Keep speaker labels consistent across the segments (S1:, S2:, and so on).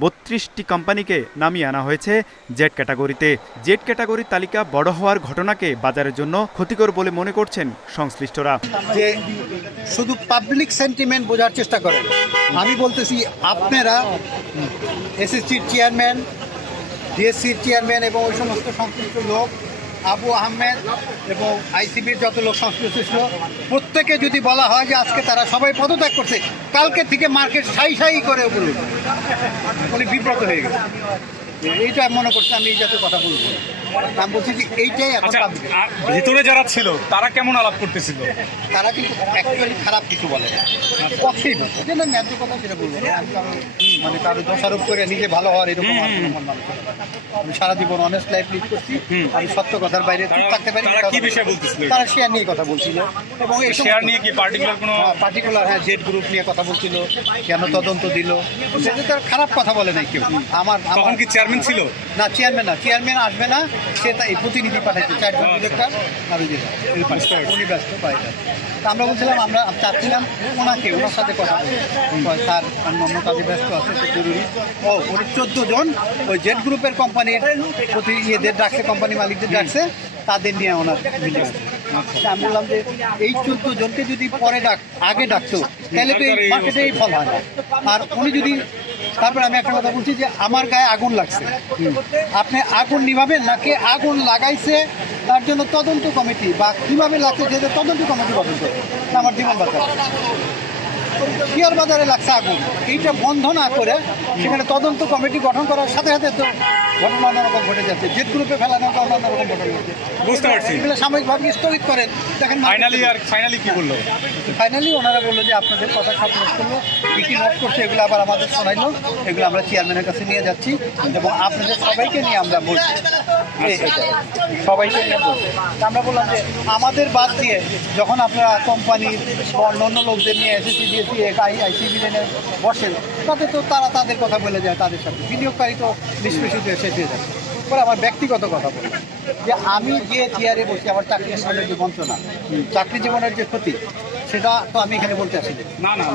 S1: বত্রিশটি কোম্পানিকে নামিয়ে আনা হয়েছে জেড ক্যাটাগরিতে। জেড ক্যাটাগরির তালিকা বড় হওয়ার ঘটনাকে বাজারের জন্য ক্ষতিকর বলে মনে করছেন সংশ্লিষ্টরা।
S2: যে শুধু পাবলিক সেন্টিমেন্ট বোঝার চেষ্টা করেন। আমি বলতেছি, আপনারা এসএসসির চেয়ারম্যান ডিএসসির চেয়ারম্যান এবং ওই সমস্ত সংশ্লিষ্ট লোক আবু আহমেদ এবং আইসিবির যত লোক সংশ্লিষ্ট প্রত্যেকে যদি বলা হয় যে আজকে তারা সবাই পদত্যাগ করছে, কালকে থেকে মার্কেট সাই সাই করে উপরে। উনি বিব্রত হয়ে গেছে এইটা মনে করছে আমি এই জাতীয় কথা বলব। আমি বলছি যে এইটাই এখন
S3: আচ্ছা
S2: public।
S3: আর ভিতরে যারা ছিল তারা কেমন আলাপ করতেছিল
S2: তারা কিন্তু অ্যাকচুয়ালি খারাপ কিছু বলে না পক্ষেই বলে যেটা ন্যায্য কথা সেটা বলব না। আমি কারও মানে কারও দোষারোপ করে নিজে ভালো হওয়ার এরকম আর কোনো মন মানসিকতা না। আমি সারা জীবন অনেস্ট লাইফ লিড করছি আমি সত্য কথার বাইরে চুপ
S3: তারা-
S2: থাকতে পারি
S3: তারা কি বিষয়ে। বলতেছিল?
S2: তারা শেয়ার নিয়ে কথা বলছিল এবং এই
S3: শেয়ার নিয়ে কি পার্টিকুলার কোনো
S2: পার্টিকুলার হ্যাঁ জেড গ্রুপ নিয়ে কথা বলছিল কেন তদন্ত দিল সেটা তো আর খারাপ কথা বলে নাই কেউ আমার
S3: তখন
S2: আমার
S3: কি চেয়ারম্যান ছিল
S2: না চেয়ারম্যান না চেয়ারম্যান আসবে না সে তাই প্রতিনিধি পাঠাইছে চারজন। ডিরেক্টর আর ওই যে উনি ব্যস্ত পাইটা তা আমরা বলছিলাম আমরা চাচ্ছিলাম ওনাকে ওনার সাথে কথা বলতে স্যার আমি অন্য কাজে ব্যস্ত আছে খুব জরুরি ও উনি চোদ্দ জন ওই জেড গ্রুপের কোম্পানির প্রতি ইয়েদের ডাকছে কোম্পানি মালিকদের ডাকছে তাদের নিয়ে ওনার। তা আমি বললাম যে এই চোদ্দ জনকে যদি পরে ডাক আগে ডাকতো তাহলে তো এই মার্কেটে এই ফল হয় না আর উনি যদি তারপরে আমি একটা কথা বলছি যে আমার গায়ে আগুন লাগছে। আপনি আগুন নিভাবেন না নাকি আগুন লাগাইছে তার জন্য তদন্ত কমিটি বা কীভাবে লাগছে যে তদন্ত কমিটি গঠন করে আমার জীবন বাজার শেয়ার বাজারে লাগছে আগুন। এইটা বন্ধ না করে সেখানে তদন্ত কমিটি গঠন করার সাথে সাথে তো ঘটনা অন্যরকম ঘটে যাচ্ছে। গ্রুপে অন্যরকম
S3: বুঝতে পারছি।
S2: এগুলো সাময়িকভাবে স্থগিত করেন। দেখেন
S3: ফাইনালি আর ফাইনালি কি বলল?
S2: ফাইনালি ওনারা বলল যে আপনাদের কথা নোট করল কী কী নোট করছে এগুলো আবার আমাদের শোনাইলো। এগুলো আমরা চেয়ারম্যানের কাছে নিয়ে যাচ্ছি। এবং আপনাদের সবাইকে নিয়ে আমরা বলছি। এটা। সবাইকে নিয়ে বলছি। আমরা বললাম যে আমাদের বাদ দিয়ে যখন আপনারা কোম্পানির বা অন্য লোকদের নিয়ে এসেছি দিয়েছি আই আইসিবি বসেন তাতে তো তারা তাদের কথা বলে যায় তাদের সাথে। বিনিয়োগকারী তো নিষ্পেষিত শেষ হয়ে যাচ্ছে। পরে আমার ব্যক্তিগত কথা বলব যে আমি যে চেয়ারে বসি আমার চাকরি জীবনের যে বঞ্চনা চাকরি জীবনের যে ক্ষতি সেটা তো আমি এখানে বলতে আসি না।
S3: না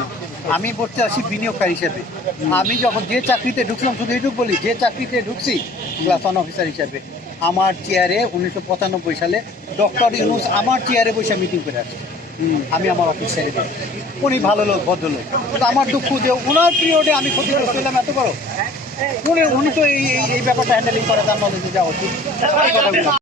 S2: আমি বলতে আসি বিনিয়োগকারী হিসেবে। আমি যখন যে চাকরিতে ঢুকলাম শুধু এইটুকু বলি যে চাকরিতে ঢুকছি ক্লাস ওয়ান অফিসার হিসাবে আমার চেয়ারে উনিশশো পঁচানব্বই সালে ডক্টর ইউনুস আমার চেয়ারে বসে মিটিং করে আসছে। আমি আমার অফিস ছেড়ে দিই উনি ভালো লোক ভদ্রলোক। আমার দুঃখ যে ওনার পিরিয়ডে আমি ক্ষতিগ্রস্ত হলাম এত বড়? উনি তো এই ব্যাপারটা হ্যান্ডেলিং করে তার নলেজে যাওয়া উচিত।